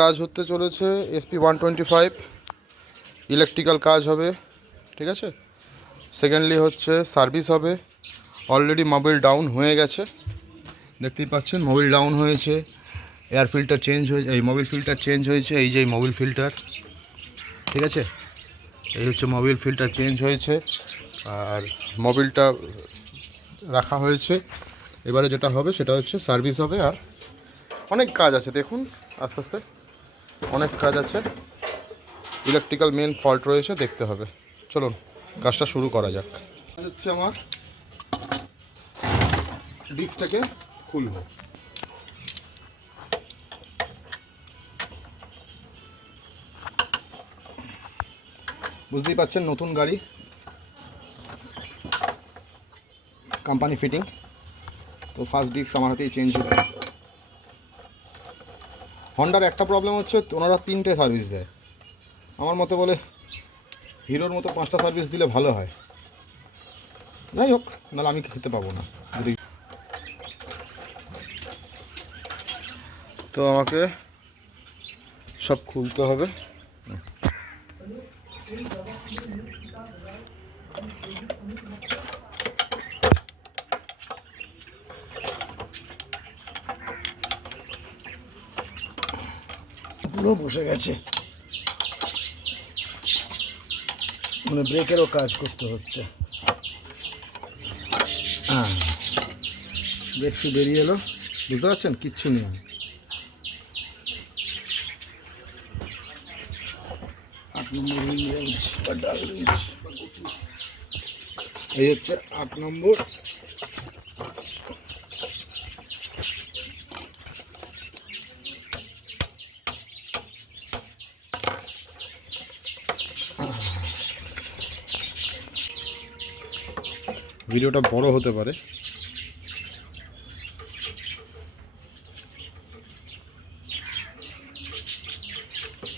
কাজ হতে চলেছে SP125 ইলেকট্রিক্যাল কাজ হবে, ঠিক আছে। সেকেন্ডলি হচ্ছে সার্ভিস হবে। অলরেডি মোবিল ডাউন হয়ে গেছে, দেখতেই পাচ্ছেন মোবিল ডাউন হয়েছে, এয়ার ফিল্টার চেঞ্জ হয়েছে, এই মোবিল ফিল্টার চেঞ্জ হয়েছে, এই যে মোবিল ফিল্টার, ঠিক আছে। এই হচ্ছে মোবিল ফিল্টার চেঞ্জ হয়েছে আর মোবিলটা রাখা হয়েছে। এবারে যেটা হবে সেটা হচ্ছে সার্ভিস হবে। আর অনেক কাজ আছে, দেখুন আস্তে আস্তে অনেক কাজ আছে। ইলেকট্রিক্যাল মেন ফল্ট রয়েছে, দেখতে হবে। চলুন কাজটা শুরু করা যাক। হচ্ছে আমার ডিস্কটাকে খুলব। বুঝতেই পাচ্ছেন নতুন গাড়ি, কোম্পানি ফিটিং, তো ফার্স্ট ডিস্ক আমার হাতেই চেঞ্জ হবে। হন্ডার একটা প্রবলেম হচ্ছে ওনারা 3টে সার্ভিস দেয়, আমার মতে বলে হিরোর মতো 5টা সার্ভিস দিলে ভালো হয়। যাই হোক, নাহলে আমি খেতে পাবো না। তো আমাকে সব খুলতে হবে। পুরো বসে গেছে, মানে ব্রেকেরও কাজ করতে হচ্ছে। হ্যাঁ, ব্রেক শু বেরিয়ে এলো, বুঝতে পারছেন, কিচ্ছু নেই। এই হচ্ছে 8 নম্বর। ভিডিওটা বড় হতে পারে,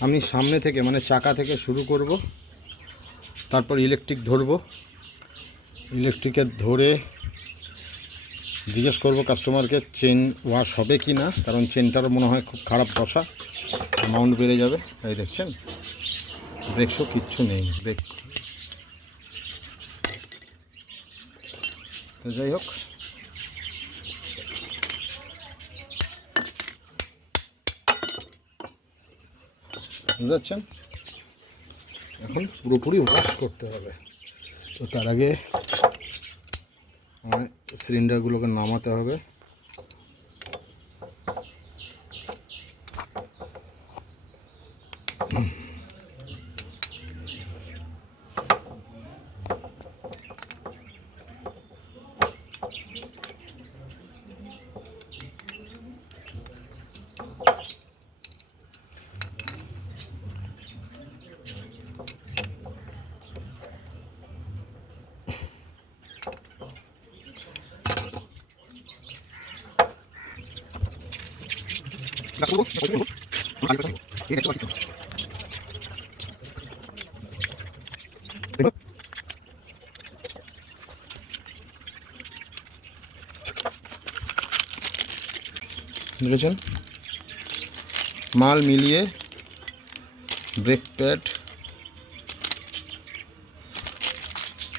আমি সামনে থেকে মানে চাকা থেকে শুরু করব, তারপর ইলেকট্রিক ধরবো। ইলেকট্রিকে ধরে জিজ্ঞেস করব কাস্টমারকে চেন ওয়াশ হবে কি না, কারণ চেনটারও মনে হয় খুব খারাপ দশা, অ্যামাউন্ট বেড়ে যাবে। এই দেখছেন ব্রেক শো কিচ্ছু নেই, ব্রেক। তো যাই হোক, বুঝতে পারছেন, এখন পুরোপুরি ওয়াশ করতে হবে। তো তার আগে আমার সিলিন্ডারগুলোকে নামাতে হবে। বুঝেছেন, মাল মিলিয়ে ব্রেক প্যাড,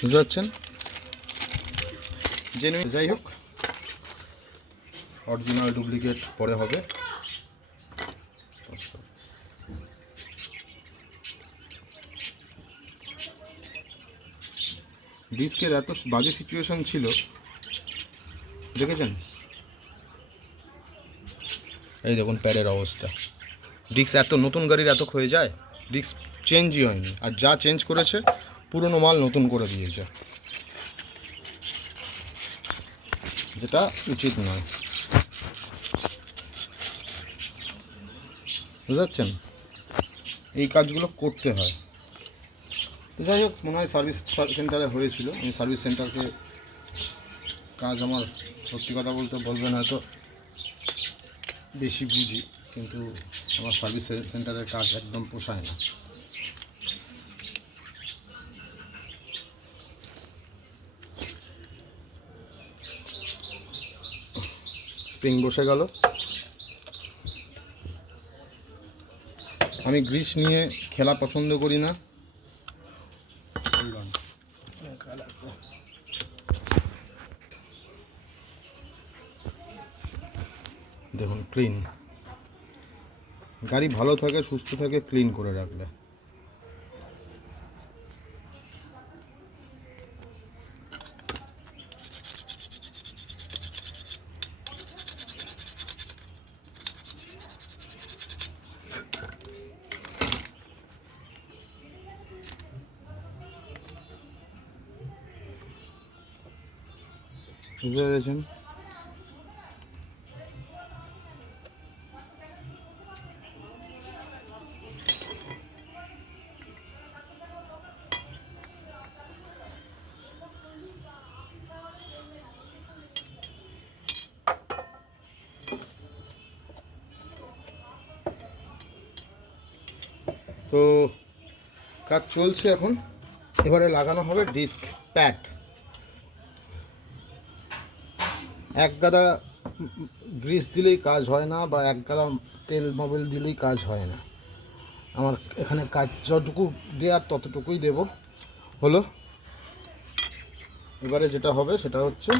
বুঝতে পারছেন, জেনুইন। যাই হোক, অরিজিনাল ডুপ্লিকেট পরে হবে। ডিস্কের এত বাজে সিচুয়েশন ছিল, দেখেছেন, এই দেখুন প্যাডের অবস্থা। ডিস্ক এত নতুন গাড়ির এত হয়ে যায়, ডিস্ক চেঞ্জই হয়নি, আর যা চেঞ্জ করেছে পুরনো মাল নতুন করে দিয়েছে, যেটা উচিত নয়। বুঝতে পারছেন, এই কাজগুলো করতে হয়। যাই হোক, মনে হয় সার্ভিস সেন্টারে হয়েছিল। আমি সার্ভিস সেন্টারকে কাজ আমার, সত্যি কথা বলতে বলবেন হয়তো বেশি বুঝি, কিন্তু আমার সার্ভিস সেন্টারের কাজ একদম পোষায় না। স্প্রিং বসে গেল, আমি গ্রিস নিয়ে খেলা পছন্দ করি না। দেখুন ক্লিন, গাড়ি ভালো থাকে সুস্থ থাকে ক্লিন করে রাখলে। বুঝতে পেরেছেন? তো কাজ চলছে এখন। এবারে লাগানো হবে ডিস্ক প্যাড। এক গাদা গ্রিস দিলেই কাজ হয় না, বা এক গাদা তেল মোবিল দিলেই কাজ হয় না। আমার এখানে কাজ যতটুকু দেওয়ার ততটুকুই দেব। হলো, এবারে যেটা হবে সেটা হচ্ছে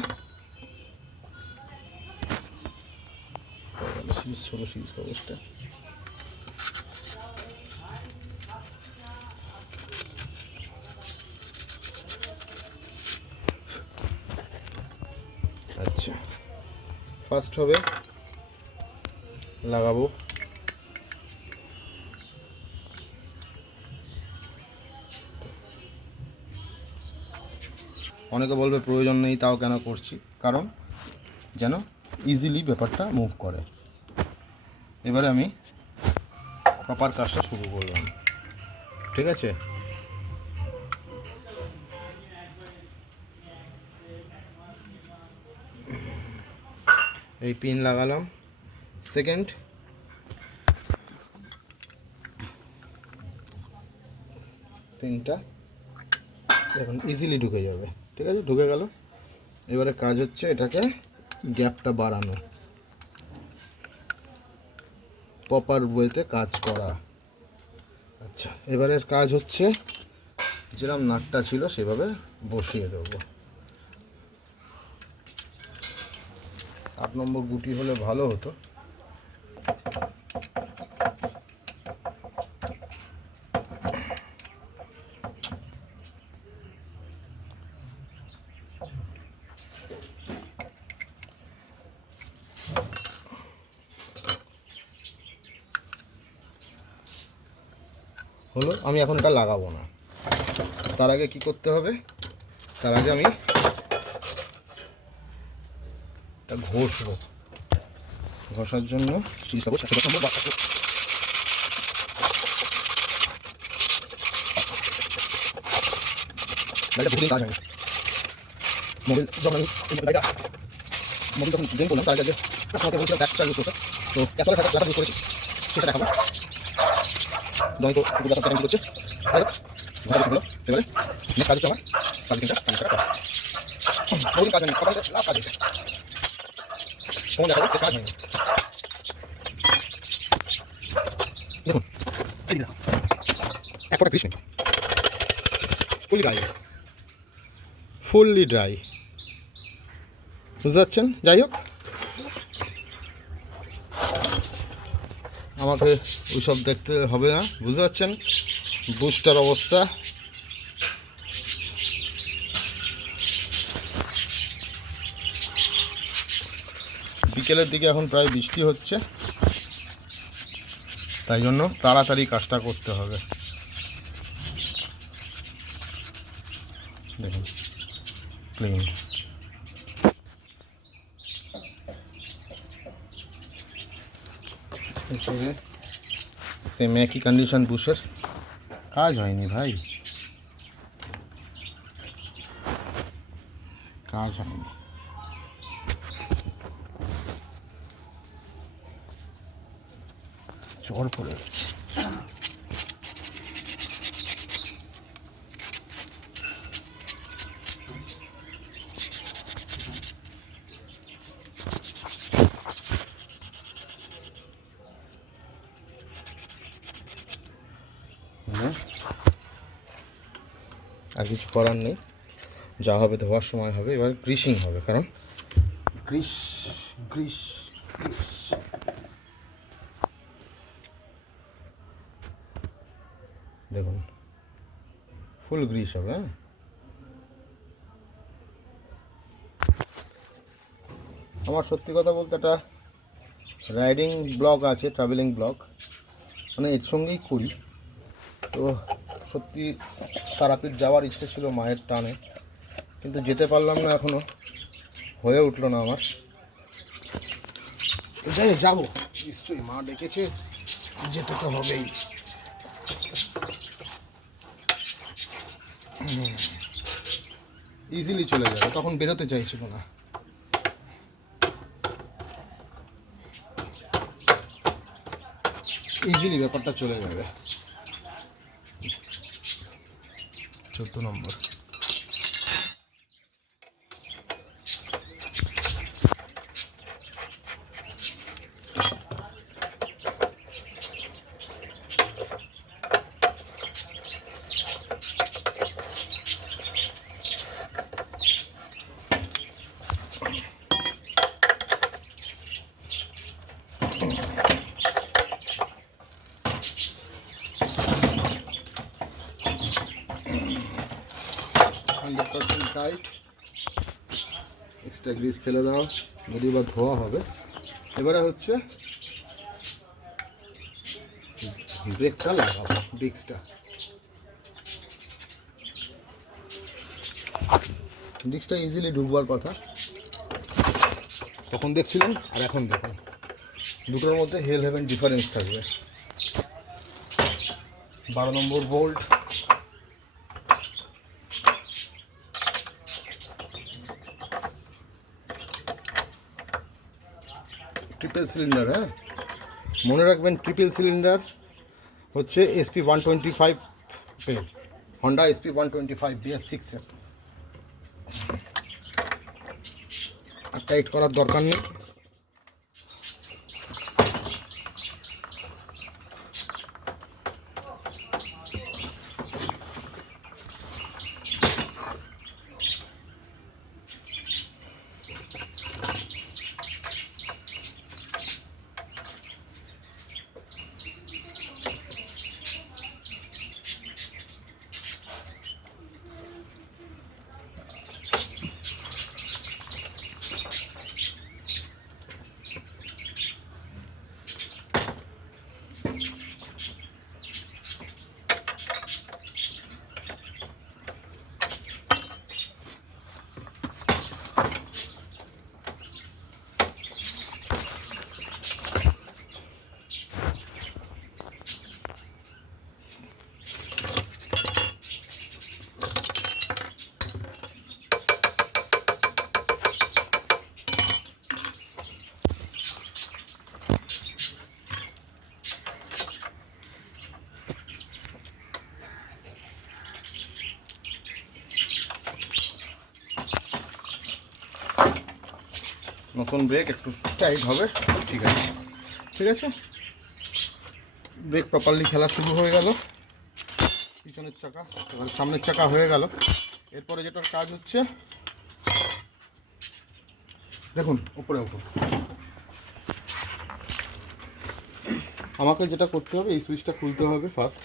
ছোটো সিরিজ কাগজটা। আচ্ছা, ফার্স্ট হবে লাগাবো অনেকে বলবে প্রয়োজন নেই, তাও কেন করছি, কারণ যেন ইজিলি ব্যাপারটা মুভ করে। এবারে আমি প্রপার কাজটা শুরু করলাম, ঠিক আছে? এই পিন লাগালাম, সেকেন্ড পিনটা দেখুন ইজিলি ঢুকে যাবে, ঠিক আছে? ঢুকে গেল। এবারে কাজ হচ্ছে এটাকে গ্যাপটা বাড়ানো, প্রপার ওয়েতে কাজ করা। আচ্ছা, এবারের কাজ হচ্ছে যেরকম নাটটা ছিল সেভাবে বসিয়ে দেবো। 8 নম্বর গুটি হলে ভালো হতো। হলো, আমি এখন এটা লাগাবো না। তার আগে কি করতে হবে? তার আগে আমি এটা ঘষবো। ঘষার জন্য মোবিল যখন ড্রেন করলাম তার আগে আপনাকে বলছিলাম ব্যাগটা ইউজ করতে, তো ক্যাসলে ব্যাগটা ইউজ করেছি সেটা দেখাবো। জয় তো ব্যাপারটা কি করছে হলো। এবারে নেক্সট কাজ হচ্ছে আমার সার্ভিসিংটা মোবিল কাজ হয়নি, লাভ কাজ হয়েছে। ফোন দেখাবো কাজ হয়নি। দেখুন এই দেখুন এক ফোঁটা গ্রিস নেই, ফুললি ড্রাই, বুঝতে পারছেন? যাই হোক, আমাকে ওইসব দেখতে হবে না, বুঝতে পারছেন বুস্টার অবস্থা। বিকেলের দিকে এখন প্রায় বৃষ্টি হচ্ছে, তাই জন্য তাড়াতাড়ি কাজটা করতে হবে। দেখুন ক্লিন। সেম একই কন্ডিশন বুশের, কাজ হয়নি ভাই, কাজ হয়নি। চর পড়ে গেছে। আর কিছু করার নেই, যা হবে ধোয়ার সময় হবে। এবার গ্রিসিং হবে, কারণ গ্রিস গ্রিস গ্রিস দেখুন ফুল গ্রিস হবে। হ্যাঁ, আমার সত্যি কথা বলতে একটা রাইডিং ব্লগ আছে, ট্রাভেলিং ব্লগ, মানে এর সঙ্গেই করি। তো সত্যি তারাপীঠ যাওয়ার ইচ্ছে ছিল মায়ের টানে, কিন্তু যেতে পারলাম না, এখনও হয়ে উঠলো না আমার। তো যাই হোক, যাবো নিশ্চয়ই, মা ডেকেছে, যেতে তো হবেই। ইজিলি চলে যাবে, তখন বেরোতে চাইছিল না। ইজিলি ব্যাপারটা চলে যাবে। 14 নম্বর। টাইট, এক্সট্রা গ্রিস ফেলে দাও, যদি বা ধোয়া হবে। এবারে হচ্ছে ব্রেকটা লাগাবো, ডিস্কটা ইজিলি ঢুকবার কথা, তখন দেখছিলেন আর এখন দেখুন, দুটোর মধ্যে হেল হেভেন ডিফারেন্স থাকবে। 12 নম্বর বোল্ট, ট্রিপল সিলিন্ডার। হ্যাঁ, মনে রাখবেন ট্রিপল সিলিন্ডার হচ্ছে SP 125 পেল, হন্ডা SP 125 BS6 এর। আর টাইট করার দরকার নেই। নতুন ব্রেক একটু টাইট হবে, ঠিক আছে, ঠিক আছে। ব্রেক প্রপারলি খেলা শুরু হয়ে গেল, পিছনের চাকা, এবার সামনের চাকা হয়ে গেল। এরপরে যেটার কাজ হচ্ছে, দেখুন উপরে উঠুন। আমাকে যেটা করতে হবে, এই সুইচটা খুলতে হবে ফার্স্ট।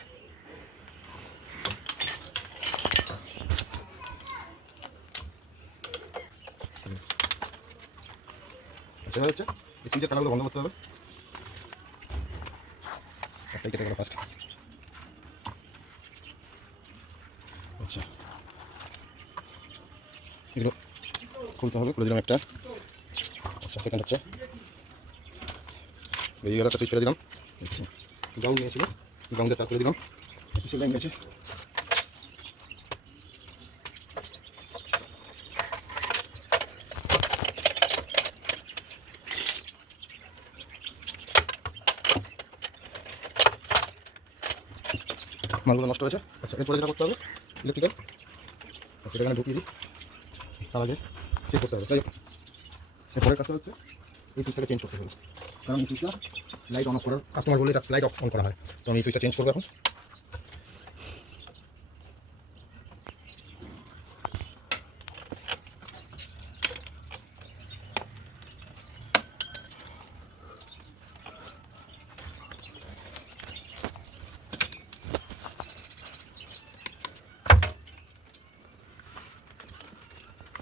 সেটা হচ্ছে এই সুইচের কানাগুলো বন্ধ করতে হবে। একটাই কেটে গেল ফার্স্ট। আচ্ছা, এগুলো খুলতে হবে, খুলে দিলাম একটা। আচ্ছা, সেকেন্ড হচ্ছে বেরিয়ে গেল, একটা সুইচ ফেলে দিলাম। গ্রাউন্ড নিয়েছিল, গ্রাউন্ডের তার করে দিলাম, কিছু লাইন গেছে। মালগুলো নষ্ট হয়েছে। আচ্ছা, এরপরে যেটা করতে হবে ইলেকট্রিক্যাল, সেটা এখানে ঢুকিয়ে দিই, তার আগে চেক করতে হবে। তাই এরপরের কাজটা হচ্ছে এই সুইচটাকে চেঞ্জ করতে হবে, কারণ এই সুইচটা লাইট অন অফ করার, কাস্টমার বলে এটা লাইট অন করা হয়। তো আমি এই সুইচটা চেঞ্জ করবো এখন।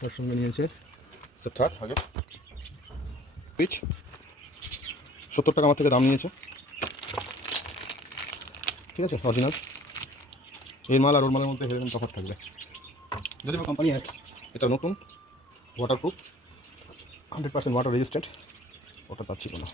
তার সঙ্গে নিয়েছে থাক আগে পিচ 70 টাকা আমার থেকে দাম নিয়েছে, ঠিক আছে। অরিজিনাল এর মাল আর ওর মালের মধ্যে এরকম তফাৎ থাকবে। যদি কোম্পানি এক, এটা নতুন ওয়াটারপ্রুফ 100% ওয়াটার রেজিস্ট্যান্ট, ওটা তার ছিল না।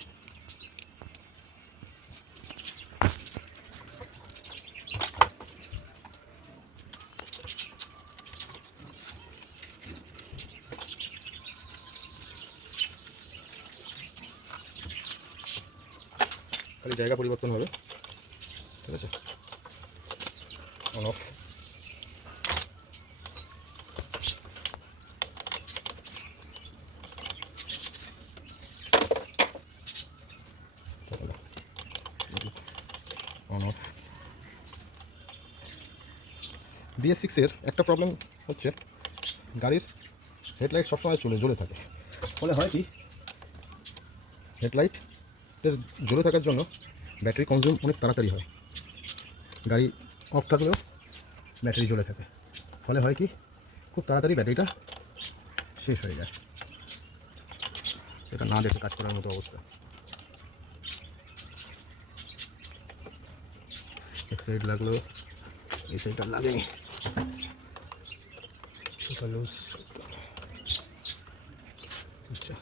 খালি জায়গা পরিবর্তন হবে, ঠিক আছে। On off on off. BS6-এর একটা প্রবলেম হচ্ছে গাড়ির হেডলাইট সবসময় জ্বলে থাকে। ফলে হয় কি, হেডলাইটের জ্বলে থাকার জন্য ব্যাটারি কনজিউম অনেক তাড়াতাড়ি হয়। গাড়ি অফ থাকলেও ব্যাটারি জ্বলে থাকে, ফলে হয় কি খুব তাড়াতাড়ি ব্যাটারিটা শেষ হয়ে যায়। এটা না দেখে কাজ করার মতো অবস্থা। এক সাইড লাগলো, এই সাইডটা লাগেনি। আচ্ছা,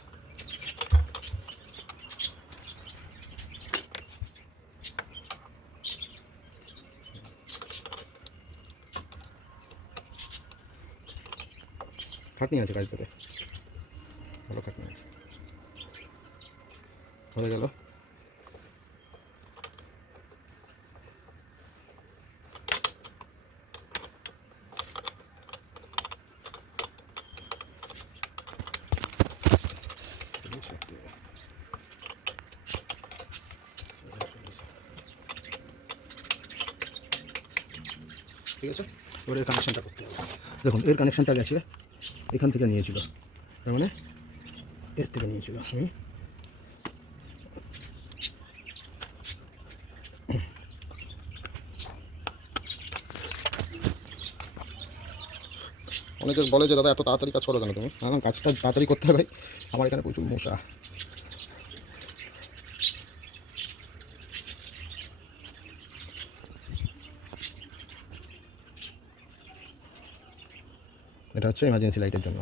খাটনি আছে গাড়িটাতে, ভালো খাটনি আছে। হয়ে গেল। ঠিক আছে, এবার এর কানেকশানটা করতে হবে। দেখুন এর কানেকশানটা গেছে এখান থেকে নিয়েছিল, তার মানে এর থেকে নিয়েছিল। আমি অনেকে বলে যে দাদা এত তাড়াতাড়ি কাজ করো কেন তুমি? না, কাজটা তাড়াতাড়ি করতে হবে, আমার এখানে প্রচুর মশা। এটা হচ্ছে এমার্জেন্সি লাইটের জন্য,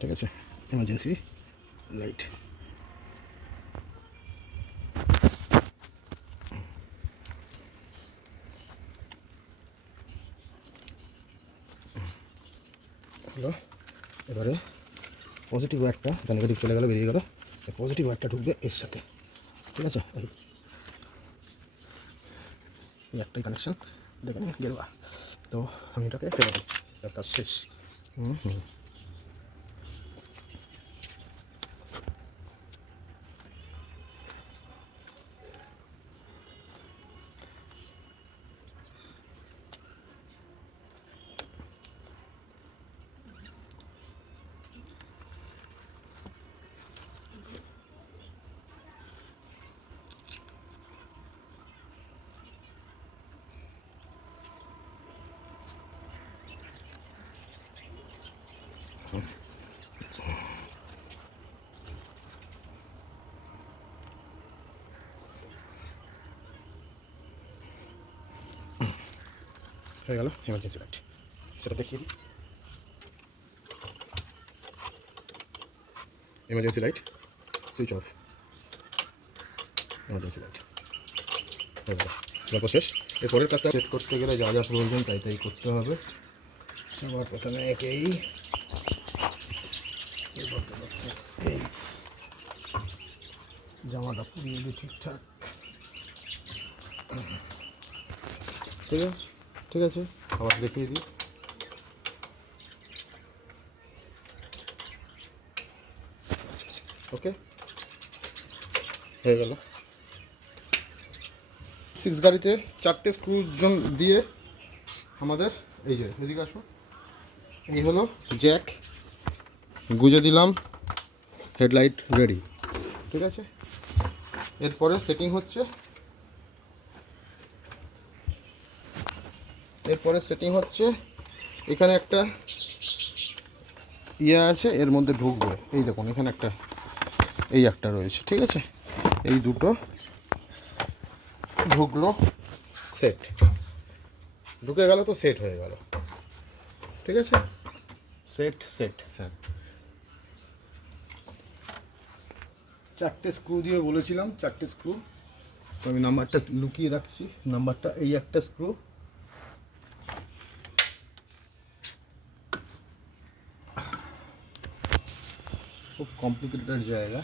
ঠিক আছে। এমার্জেন্সি লাইট হলো। এবারে পজিটিভ ওয়্যারটা, নেগেটিভ চলে গেল, বেরিয়ে গেল, পজিটিভ ওয়্যারটা ঢুকবে এর সাথে, ঠিক আছে। এই একটাই কানেকশান দেখেন গেরুয়া, তো আমি এটাকে ফেলে দিই, এর কাজ শেষ। হয়ে গেল এমার্জেন্সি লাইট, সেটা দেখিয়ে দিই। Emergency light switch off, emergency light হয়ে গেল, গল্প শেষ। এরপরের কাজটা সেট করতে গেলে যা যা প্রয়োজন তাই করতে হবে। সবার প্রথমে এই জামাটা পুড়িয়ে দিই ঠিকঠাক, ঠিক আছে। আবার দেখিয়ে দিই, ওকে হয়ে গেল। 6 গাড়িতে 4টে স্ক্রু দিয়ে আমাদের এই যে এদিকে আসো, এই হলো জ্যাক, গুঁজে দিলাম, হেডলাইট রেডি, ঠিক আছে। এরপরে সেটিং হচ্ছে, এখানে একটা ইয়ে আছে, এর মধ্যে ঢুকবে। এই দেখুন এখানে একটা, এই একটা রয়েছে, ঠিক আছে। এই দুটো ঢুকলো, সেট ঢুকে গেল, তো সেট হয়ে গেল, ঠিক আছে। সেট হ্যাঁ, 4টে স্ক্রু দিয়ে বলেছিলাম, 4টে স্ক্রু। তো আমি নাম্বারটা লুকিয়ে রাখছি, নাম্বারটা এই একটা স্ক্রু, খুব কমপ্লিকেটেড জায়গা।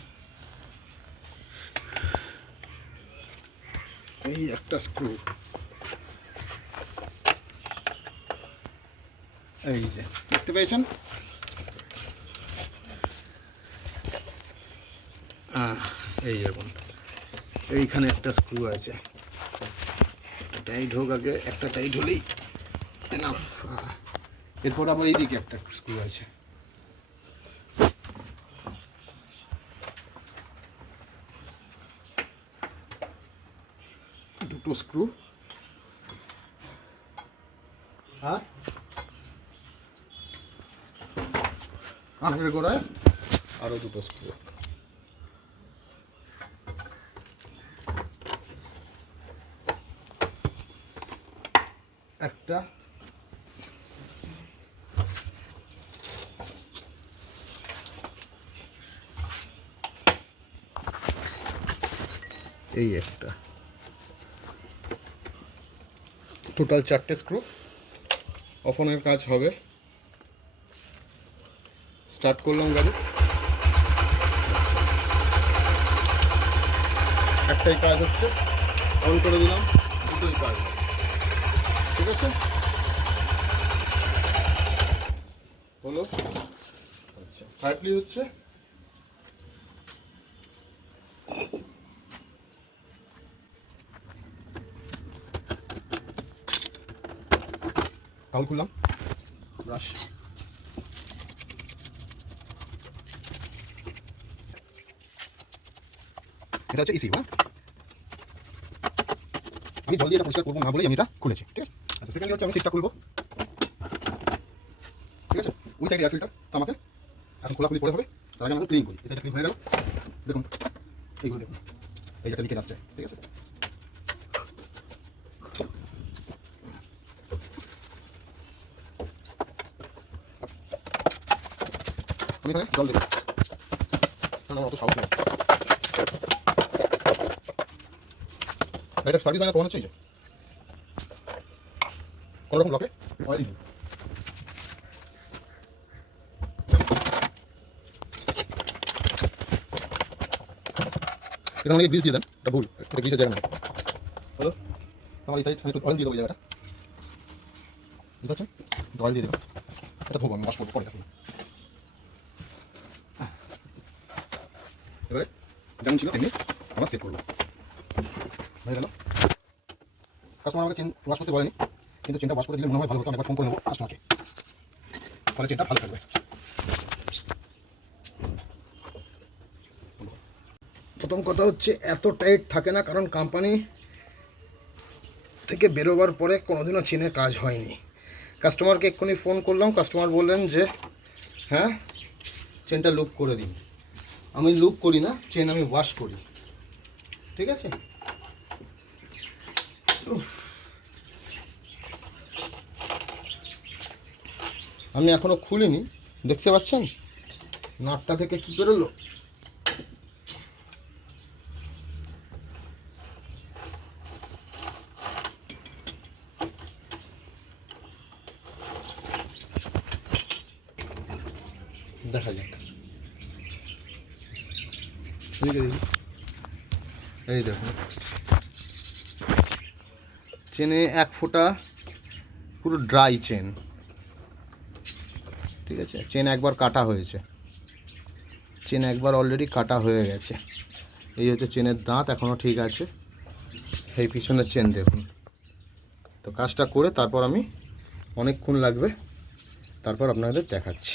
এই একটা স্ক্রু, এই যে দেখতে পেয়েছেন, এই দেখুন এইখানে একটা স্ক্রু আছে, টাইট হোক আগে, একটা টাইট হলেই এনাফ। এরপর আবার এইদিকে একটা স্ক্রু আছে, দুটো স্ক্রু, আর কানের গোড়ায় আরও দুটো স্ক্রু। একটা এই একটা, টোটাল 4টে স্ক্রু। অফনের কাজ হবে, স্টার্ট করলাম গাড়ি। একটাই কাজ হচ্ছে, অন করে দিলাম, দুটোই কাজ হবে, ঠিক আছে। হলো, আচ্ছা ফায়ারপ্লেস হচ্ছে, টাউল খুললাম, ব্রাশ, এটা হচ্ছে ইসি। হ্যাঁ, আমি জল দিয়ে এটা পরিষ্কার করবো না বলেই আমি এটা খুলেছি, ঠিক আছে। আচ্ছা সেকেন্ডলি হচ্ছে আমি সিটটা খুলবো, ঠিক আছে। ওই সাইডে এয়ার ফিল্টার, তো আমাকে এখন খোলাখুলি করে হবে। তার আগে আমাকে ক্লিন করি। এই সাইডটা ক্লিন হয়ে গেল, দেখুন এইগুলো দেখুন, এই একটা লিকেজ আসছে, ঠিক আছে। আমি এখানে জল দেবো, কারণ অত সাহস নেই। এটা সার্ভিস আগে প্রমাণ হচ্ছে, এই যে কোনো রকম লকে অয়েল দিন। এখানে অনেকে গ্রিজ দিয়ে দেন, এটা ভুল, এটা গ্রিজের জায়গা না। হলো, আমার এই সাইড আমি একটু অয়েল দিয়ে দেবো, এই জায়গাটা বুঝতে পারছেন, একটু অয়েল দিয়ে দেবো। এটা ধোবো, আমি ওয়াশ করবো পরে, দেখুন। এবারে যেমন ছিল তেমনি আবার সেট করবো, হয়ে গেল। কাস্টমার আমাকে চেন ওয়াশ করতে বলেনি, কিন্তু চেনটা ওয়াশ করে দিলে মনে হয় ভালো হতো। আমি একবার ফোন করে নেবো কাস্টমারকে, ফলে চেনটা ভালো থাকবে। প্রথম কথা হচ্ছে এত টাইট থাকে না, কারণ কোম্পানি থেকে বেরোবার পরে কোনোদিনও চেনের কাজ হয়নি। কাস্টমারকে এক্ষুনি ফোন করলাম, কাস্টমার বললেন যে হ্যাঁ চেনটা লুপ করে দিন। আমি লুপ করি না, চেন আমি ওয়াশ করি, ঠিক আছে। আমি এখনো খুলিনি, দেখতে পাচ্ছেন নাটটা থেকে কি বেরোলো। দেখা যাক, এই দেখুন চেনে এক ফোঁটা পুরো ড্রাই চেন, ঠিক আছে। চেন একবার কাটা হয়েছে, চেন একবার অলরেডি কাটা হয়ে গেছে। এই হচ্ছে চেনের দাঁত, এখনও ঠিক আছে। এই পিছনের চেন দেখুন। তো কাজটা করে তারপর আমি, অনেকক্ষণ লাগবে, তারপর আপনাদের দেখাচ্ছি।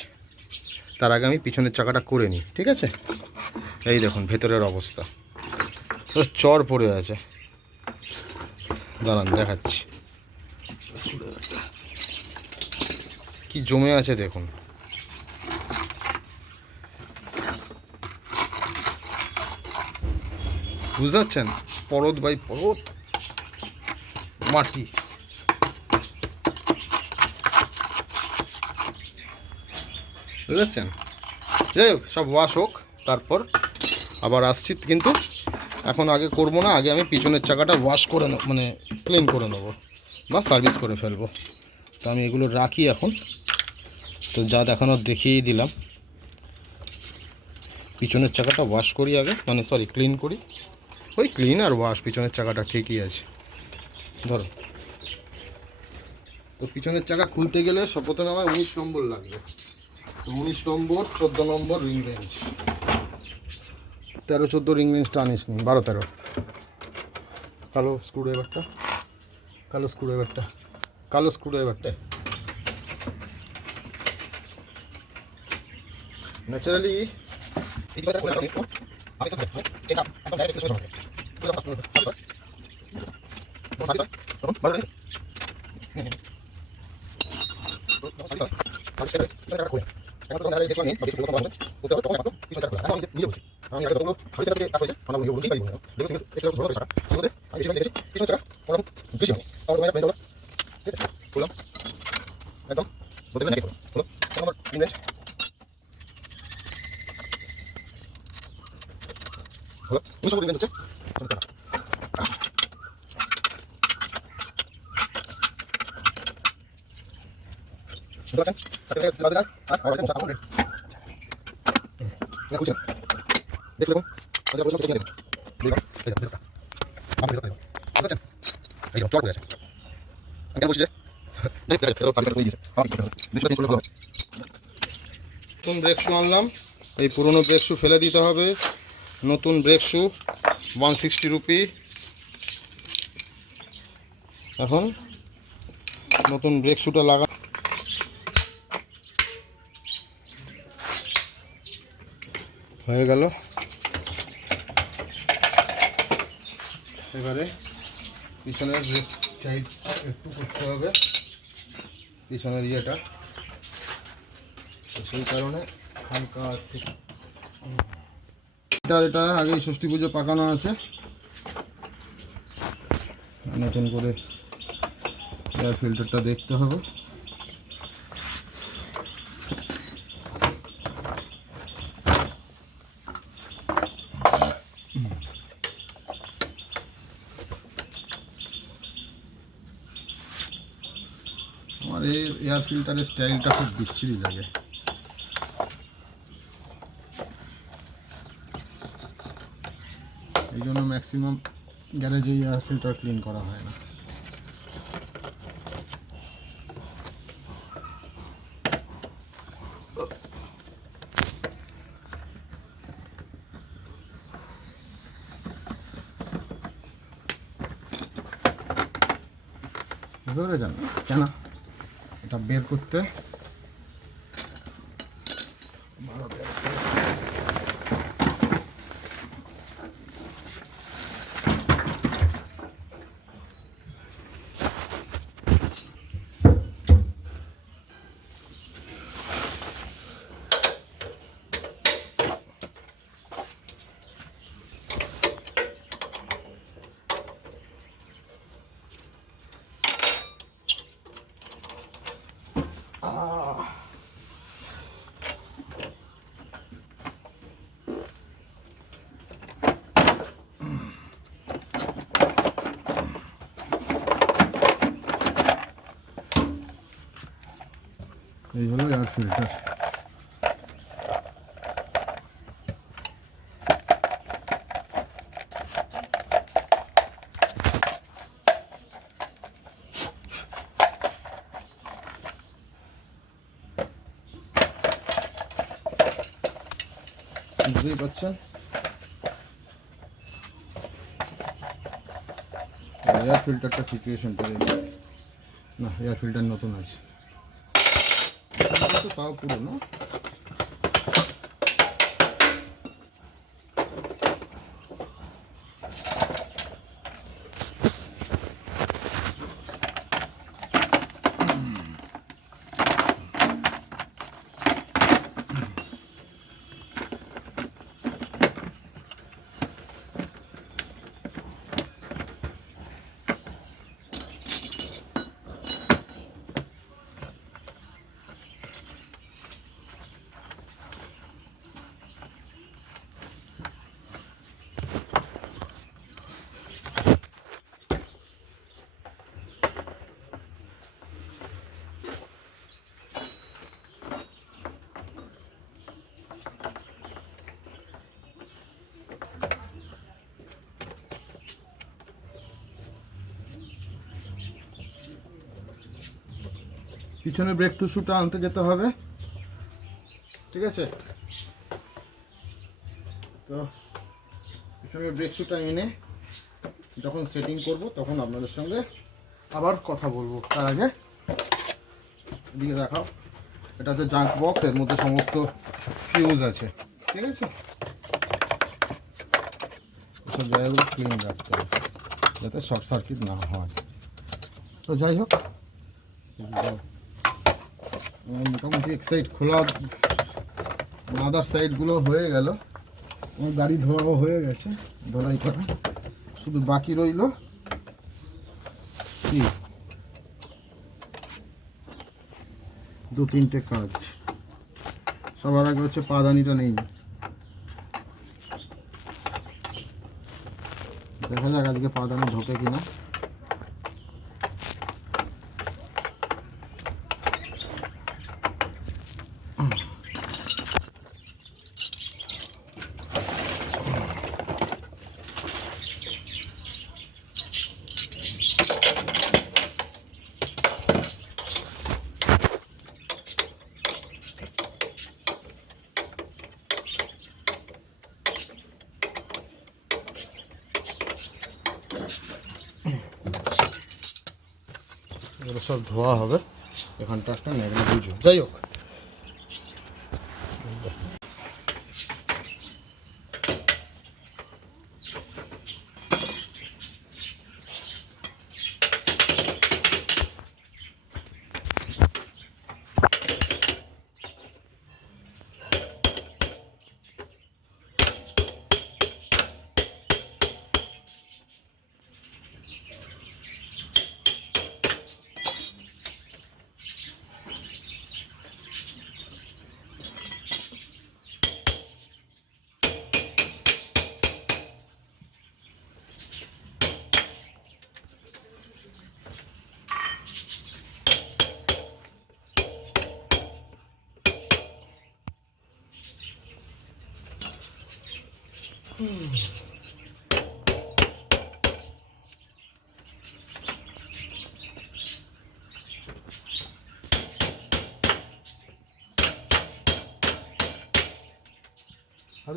তার আগে আমি পিছনের চাকাটা করে নিই, ঠিক আছে। এই দেখুন ভেতরের অবস্থা, চর পড়ে আছে, দাঁড়ান দেখাচ্ছি। কি জমে আছে দেখুন, বুঝতে পারছেন, পরত বাই পরত মাটি। বুঝতে পারছেন? যাই হোক, সব ওয়াশ হোক, তারপর আবার আসছি। কিন্তু এখন আগে করব না, আগে আমি পিছনের চাকাটা ওয়াশ করে নেব, মানে ক্লিন করে নেবো বা সার্ভিস করে ফেলবো। তো আমি এগুলো রাখি এখন। তো যা দেখানোর দেখিয়েই দিলাম। পিছনের চাকাটা ওয়াশ করি আগে, মানে সরি ক্লিন করি। ওই ক্লিন আর ওয়াশ, পিছনের চাকাটা ঠিকই আছে। ধরো, তো পিছনের চাকা খুলতে গেলে সব প্রথমে আমার 19 নম্বর লাগবে। তো 19 নম্বর, 14 নম্বর রিং রেঞ্জ, 13-14 রিং রেঞ্জটা আনিস নি, 12-13। কালো স্ক্রুড্রাইভারটা, কালো স্ক্রুড্রাইভারটা, কালো স্ক্রুড্রাইভারটা। ন্যাচারালি নতুন ব্রেক শু আনলাম। এই পুরনো ব্রেক শু ফেলে দিতে হবে। নতুন ব্রেক শু 160 রুপি। এখন নতুন ব্রেক শুটা লাগা হয়ে গেল। এবারে পিছনের ব্রেক টাইট একটু করতে হবে, পিছনের ইয়েটা, তো সেই কারণে হালকা একটু। এটা আগেই ষষ্ঠী পুজো পাকানো আছে, নতুন করে এয়ার ফিল্টারটা দেখতে হবে। আমার এই এয়ার ফিল্টারের স্টাইলটা খুব বিচ্ছিরি লাগে। এই জন্য ম্যাক্সিমাম গ্যারেজে এয়ার ফিল্টার ক্লিন করা হয় না। বুঝতে পেরেছেন কেন এটা বের করতে? এই হলো এয়ার ফিল্টার। বুঝতেই পারছেন, এয়ার ফিল্টারটা সিচুয়েশনটা না, এয়ার ফিল্টার নতুন আছে তাও পুরনো। পিছনে ব্রেক টুসুটা আনতে যেতে হবে, ঠিক আছে? তো পিছনে ব্রেক শুটা এনে যখন সেটিং করব তখন আপনাদের সঙ্গে আবার কথা বলবো। তার আগে এদিকে দেখাও, এটা হচ্ছে জাঙ্ক বক্স, এর মধ্যে সমস্ত ফিউজ আছে, ঠিক আছে? এসব জায়গাগুলো ক্লিন রাখতে হবে যাতে শর্ট সার্কিট না হয়। তো যাই হোক, মোটামুটি এক সাইড খোলা, আদার সাইডগুলো হয়ে গেল। আমার গাড়ি ধোয়াও হয়ে গেছে, ধোলাই করা, শুধু বাকি রইল কি 2-3টে কাজ। সবার আগে হচ্ছে পাদানিটা নেই, দেখা যাক আজকে পাদানি ঢোকে কিনা। এগুলো সব ধোয়া হবে, এখানটা একটা ন্যাগনা বুঝো। যাই হোক,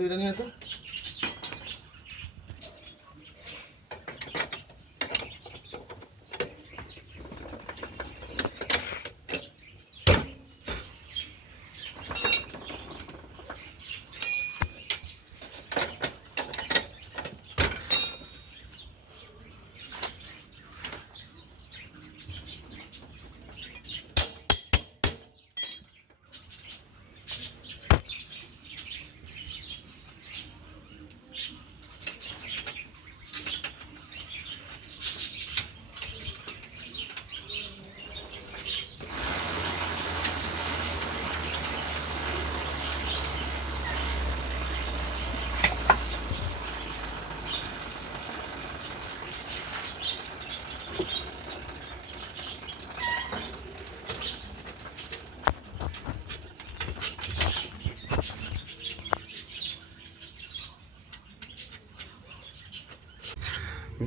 এটা নিয়ে তো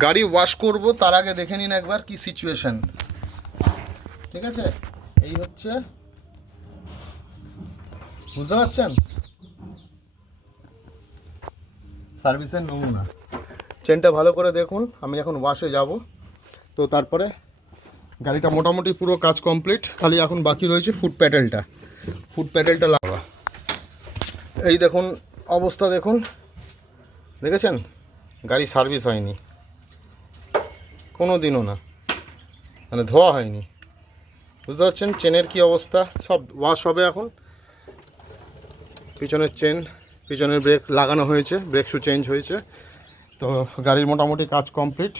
গাড়ি ওয়াশ করব, তার আগে দেখে নিন একবার কি সিচুয়েশন, ঠিক আছে? এই হচ্ছে, বুঝতে পারছেন, সার্ভিসের নমুনা। চেনটা ভালো করে দেখুন, আমি এখন ওয়াশে যাব, তো তারপরে গাড়িটা মোটামুটি পুরো কাজ কমপ্লিট, খালি এখন বাকি রয়েছে ফুট প্যাডেলটা লাগা। এই দেখুন অবস্থা, দেখুন, দেখেছেন গাড়ি সার্ভিস হয়নি কোনো দিনও না, মানে ধোয়া হয়নি, বুঝতে পারছেন চেনের কি অবস্থা। সব ওয়াশ হবে এখন। পিছনের চেন, পিছনের ব্রেক লাগানো হয়েছে, ব্রেক শু চেঞ্জ হয়েছে, তো গাড়ির মোটামুটি কাজ কমপ্লিট,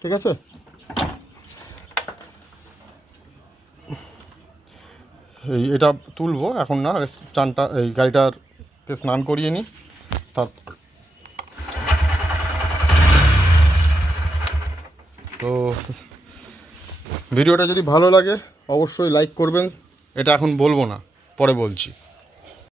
ঠিক আছে? এটা তুলবো এখন না, চানটা এই গাড়িটারকে স্নান করিয়ে নিই। তার তো ভিডিওটা যদি ভালো লাগে অবশ্যই লাইক করবেন, এটা এখন বলবো না, পরে বলছি।